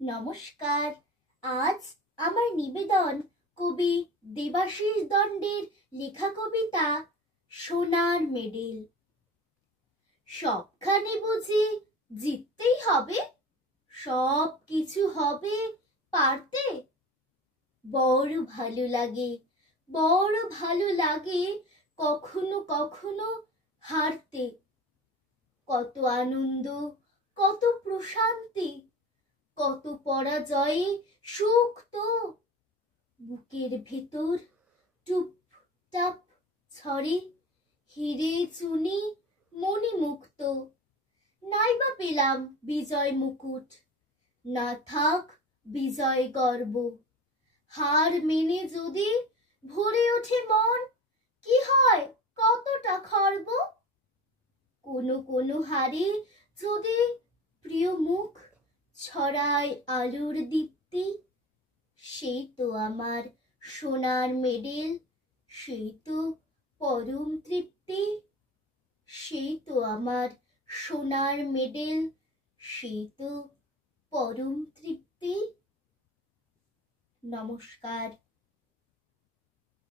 নমস্কার। আজ আমার নিবেদন কবি দেবাশিস দণ্ডের লেখা কবিতা সোনার মেডেল। সবখানে বুঝি জিততেই হবে, সব কিছু হবে পারতে। বড় ভালো লাগে, বড় ভালো লাগে কখনো কখনো হারতে। কত আনন্দ, কত প্রশান্তি, কত পরাজয়ে সুখ তো। বুকের ভেতর টুপটাপ ছড়ে হিরে চুনি মণিমুক্ত। নাইবা পেলাম বিজয় মুকুট, না থাক বিজয় গর্ব। হার মেনে যদি ভরে ওঠে মন, কি হয় কতটা খর্ব। কোনো হারে যদি প্রিয় মুখ ছড়ায় আলোর দীপ্তি, সেই তো আমার সোনার মেডেল, সেই তো পরম তৃপ্তি। সেই তো আমার সোনার মেডেল, সেই তো পরম তৃপ্তি। নমস্কার।